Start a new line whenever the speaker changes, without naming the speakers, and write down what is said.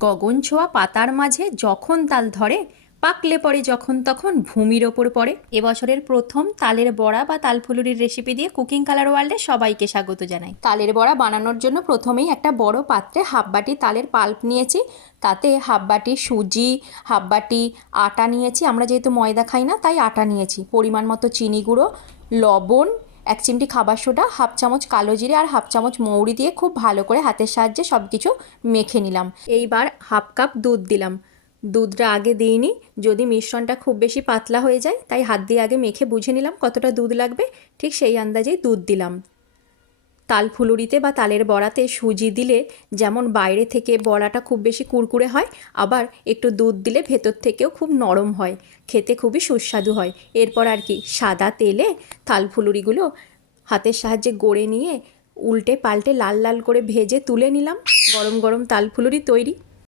গগন ছোঁয়া পাতার মাঝে যখন তাল ধরে, পাকলে পরে যখন তখন ভূমির ওপর পড়ে। এবছরের প্রথম তালের বড়া বা তালফুলুরির রেসিপি দিয়ে কুকিং কালার ওয়ার্ল্ডে সবাইকে স্বাগত জানাই। তালের বড়া বানানোর জন্য প্রথমেই একটা বড় পাত্রে হাফ বাটি তালের পাল্প নিয়েছি। তাতে হাফ বাটি সুজি হাফ বাটি আটা নিয়েছি। আমরা যেহেতু ময়দা খাই না, তাই আটা নিয়েছি। পরিমাণ মতো চিনি গুঁড়ো, লবণ এক চিমটি খাবার সোডা, হাফ চামচ কালো জিরে আর হাফ চামচ মৌরি দিয়ে খুব ভালো করে হাতের সাহায্যে সব কিছু মেখে নিলাম। এইবার হাফ কাপ দুধ দিলাম। দুধটা আগে দিইনি, যদি মিশ্রণটা খুব বেশি পাতলা হয়ে যায়, তাই হাত দিয়ে আগে মেখে বুঝে নিলাম কতটা দুধ লাগবে। ঠিক সেই আন্দাজেই দুধ দিলাম। তাল ফুলুরিতে বা তালের বড়াতে সুজি দিলে যেমন বাইরে থেকে বড়াটা খুব বেশি কুরকুরে হয়, আবার একটু দুধ দিলে ভেতর থেকেও খুব নরম হয়, খেতে খুবই সুস্বাদু হয়। এরপর আর কি সাদা তেলে তাল ফুলুরিগুলো হাতের সাহায্যে গড়ে নিয়ে উল্টে পাল্টে লাল লাল করে ভেজে তুলে নিলাম। গরম গরম তাল ফুলুরি তৈরি।